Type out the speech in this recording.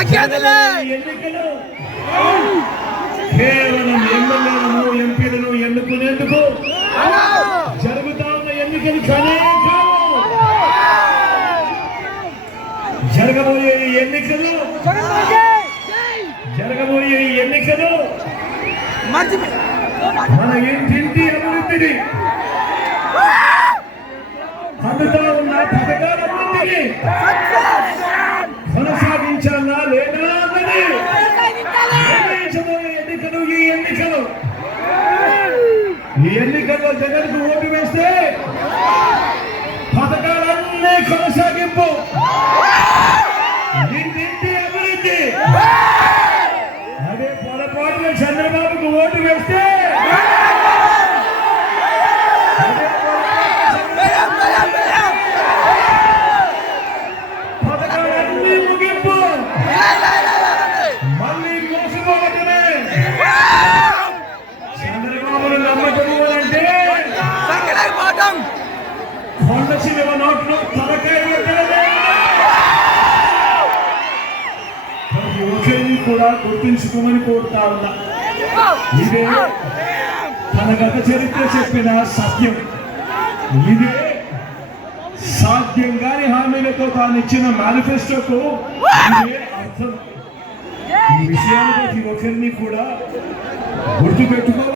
ఎన్నికలు కేవలం ఎమ్మెల్యేలను ఎంపీలను ఎన్నుకునేందుకు జరుగుతా ఉన్న ఎన్నికలు కానే కావు. జరగబోయే ఎన్నికలు మన ఇంటింటి అభివృద్ధిని, అందుతా ఉన్న పథకాల అభివృద్ధిని కొనసాగించాలా లేదా అన్నది నిర్ణయించబోయే ఎన్నికలు. ఈ ఎన్నికల్లో జగన్కు ఓటు వేస్తే పథకాలన్నీ కొనసాగింపు, ఇంటింటి అభివృద్ధి. అదే పొరపాటున చంద్రబాబుకు ఓటు వేస్తే పథకాలన్నీ ముగింపు, మళ్ళీ మోసపోవటమే. చంద్రబాబును నమ్మటము అంటే కొండ చిలువ నోట్లో తలకాయ పెట్టడమే. ప్రతి ఒక్కరిని కూడా గుర్తుంచుకోమని కోరుతా ఉన్నా. ఇదే తన గత చరిత్ర చెప్పిన సత్యం. ఇదే సాధ్యం కాని హామీలతో తాను ఇచ్చిన మేనిఫెస్టోకు ఇదే అర్థం. ఈ విషయాన్ని ప్రతి ఒక్కరిని కూడా గుర్తుపెట్టుకో.